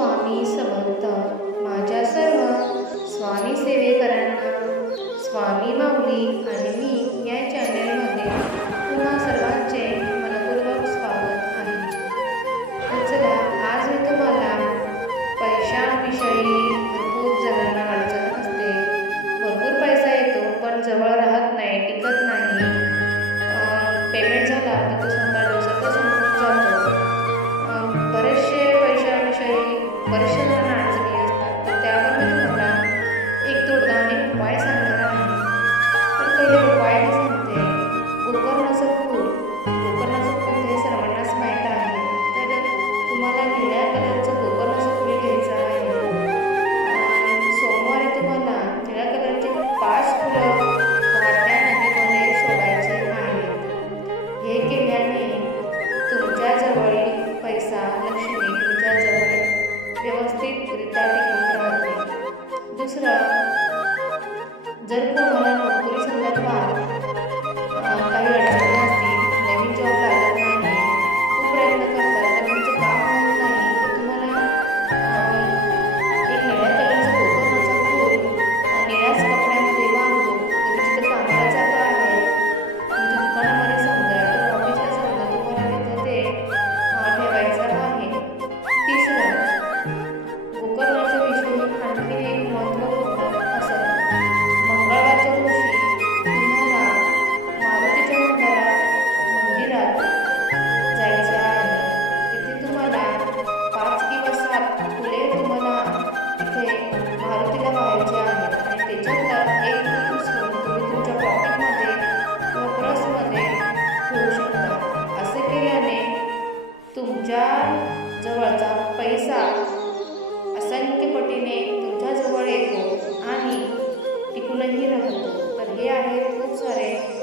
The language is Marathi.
स्वामी समर्थ. माझ्या सर्व स्वामी सेवेकरांना स्वामी माऊली आणि मी या चॅनलमध्ये पुन्हा सर्वांचे मनपूर्वक स्वागत आहे. तर चला आज मी तुम्हाला पैशांविषयी दुसरा जर कोण जवळचा पैसा असंख्य पटीने तुमच्याजवळ येतो आणि टिकूनही राहतो. तर हे आहेत खूप सारे